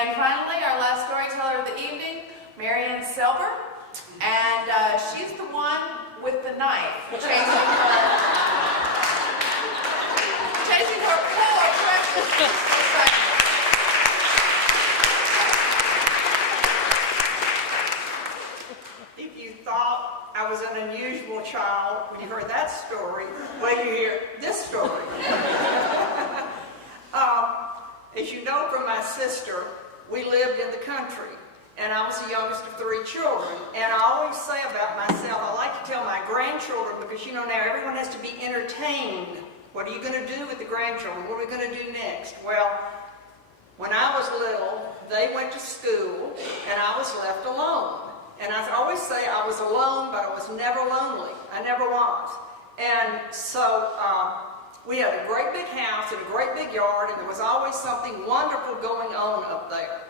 And finally, our last storyteller of the evening, Selber, and she's the one with the knife chasing her precious. If you thought I was an unusual child when you heard that story, wait till you hear this story. As you know from my sister, we lived in the country, and I was the youngest of 3 children. And I always say about myself, I like to tell my grandchildren, because you know now everyone has to be entertained. What are you going to do with the grandchildren? What are we going to do next? Well, when I was little, they went to school, and I was left alone. And I always say I was alone, but I was never lonely. I never was. And so we had a great big house and a great big yard, and there was always something wonderful going on up there.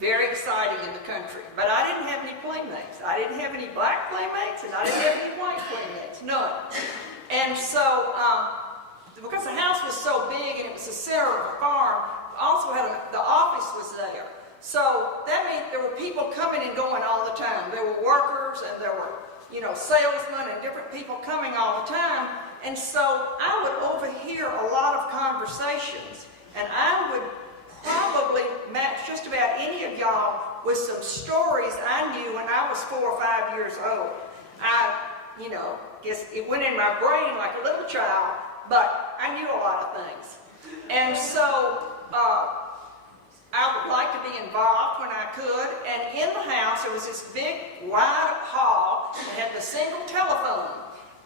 Very exciting in the country. But I didn't have any playmates. I didn't have any black playmates, and I didn't have any white playmates. None. And so, because the house was so big and it was the center of the farm, also had the office was there. So that meant there were people coming and going all the time. There were workers and there were, salesmen and different people coming all the time. And so I would overhear a lot of conversations, and I would probably match just about any of y'all with some stories I knew when I was 4 or 5 years old. Guess it went in my brain like a little child, but I knew a lot of things. And so I would like to be involved when I could, and in the house there was this big wide hall that had the single telephone,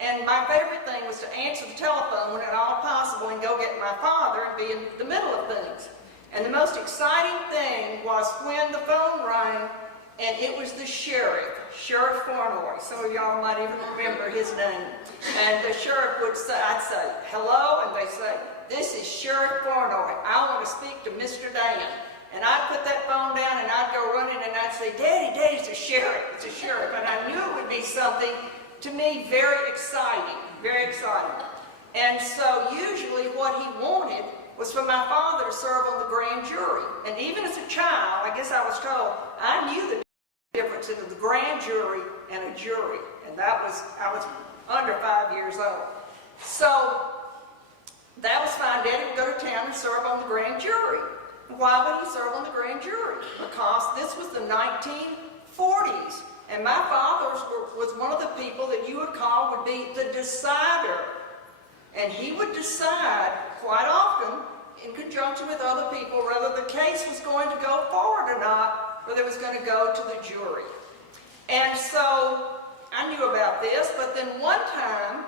and my favorite thing was to answer the telephone when at all possible and go get my father and be in the middle of things. And the most exciting thing was when the phone rang, and it was the sheriff, Sheriff Flournoy. Some of y'all might even remember his name. And the sheriff would say, I'd say, hello, and they'd say, this is Sheriff Flournoy. I want to speak to Mr. Dan. And I'd put that phone down and I'd go running and I'd say, Daddy, it's a sheriff, it's a sheriff. And I knew it would be something, to me, very exciting, very exciting. And so usually what he wanted was for my father to serve on the grand jury. And even as a child, I guess I was told, I knew the difference in the grand jury and a jury. And I was under 5 years old. So that was fine. Daddy would go to town and serve on the grand jury. Why would he serve on the grand jury? Because this was the 1940s. And my father was one of the people that you would call would be the decider. And he would decide quite often, in conjunction with other people, whether the case was going to go forward or not, whether it was going to go to the jury. And so I knew about this, but then one time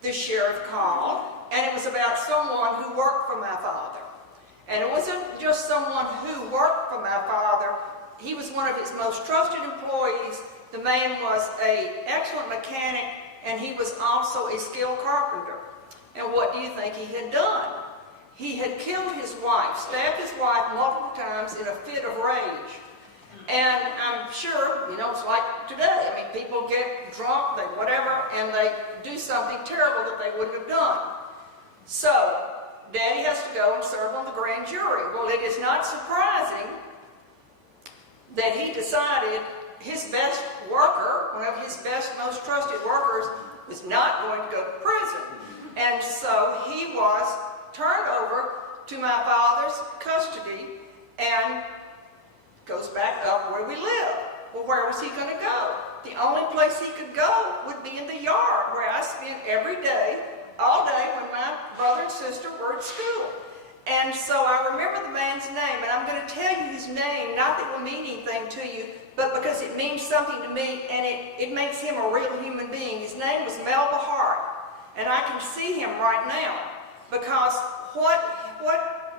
the sheriff called, and it was about someone who worked for my father. And it wasn't just someone who worked for my father. He was one of his most trusted employees. The man was an excellent mechanic, and he was also a skilled carpenter. And what do you think he had done? He had killed his wife, stabbed his wife multiple times in a fit of rage. And I'm sure, it's like today. I mean, people get drunk, whatever, and they do something terrible that they wouldn't have done. So Daddy has to go and serve on the grand jury. Well, it is not surprising that he decided his best worker, one of his best, most trusted workers, was not going to go to prison. And so he was turned over to my father's custody and goes back up where we live. Well, where was he going to go? The only place he could go would be in the yard, where I spent every day, all day, when my brother and sister were at school. And so I remember the man's name, and I'm going to tell you his name, not that it will mean anything to you, but because it means something to me, and it makes him a real human being. His name was Melba Hart, and I can see him right now, because what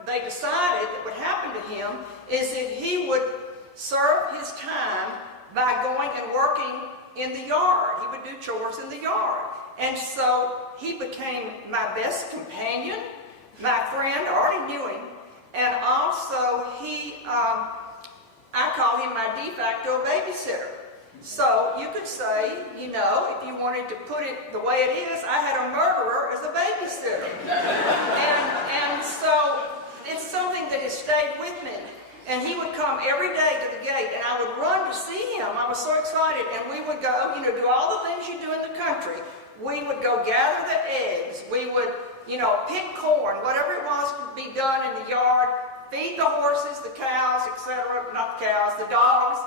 they decided that would happen to him is that he would serve his time by going and working in the yard. He would do chores in the yard. And so he became my best companion, my friend. I already knew him. And also I call him my de facto babysitter. So you could say, if you wanted to put it the way it is, I had a murderer as a babysitter. and so it's something that has stayed with me. And he would come every day to the gate, and I would run to see him. I was so excited. And we would go, do all the things you do in the country. We would go gather the eggs. We would, pick corn, whatever it was to be done in the yard, feed the horses, the cows, etc. Not the cows, the dogs.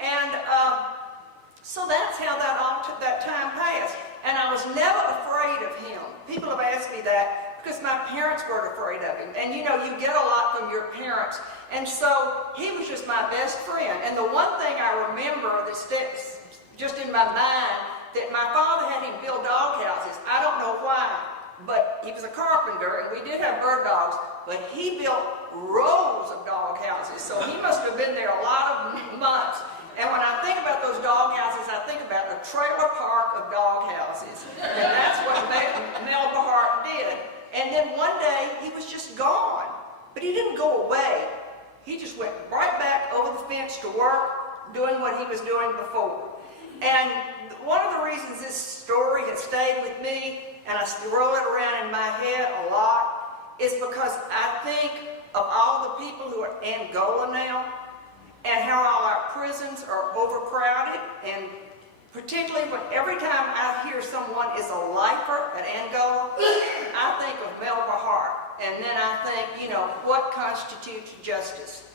And so that's how that time passed. And I was never afraid of him. People have asked me that because my parents weren't afraid of him. And you get a lot from your parents. And so he was just my best friend. And the one thing I remember that sticks just in my mind, that my father had him build dog houses. I don't know why, but he was a carpenter, and we did have bird dogs, but he built rows of dog houses. So he must have been there a lot of months. And when I think about those dog houses, I think about a trailer park of dog houses. And that's what Melba Hart did. And then one day, he was just gone. But he didn't go away. He just went right back over the fence to work, doing what he was doing before. And one of the reasons this story has stayed with me, and I roll it around in my head a lot, is because I think of all the people who are in Angola now, and how all our prisons are overcrowded, and particularly every time I hear someone is a lifer at Angola, I think of Melba Hart. And then I think, what constitutes justice?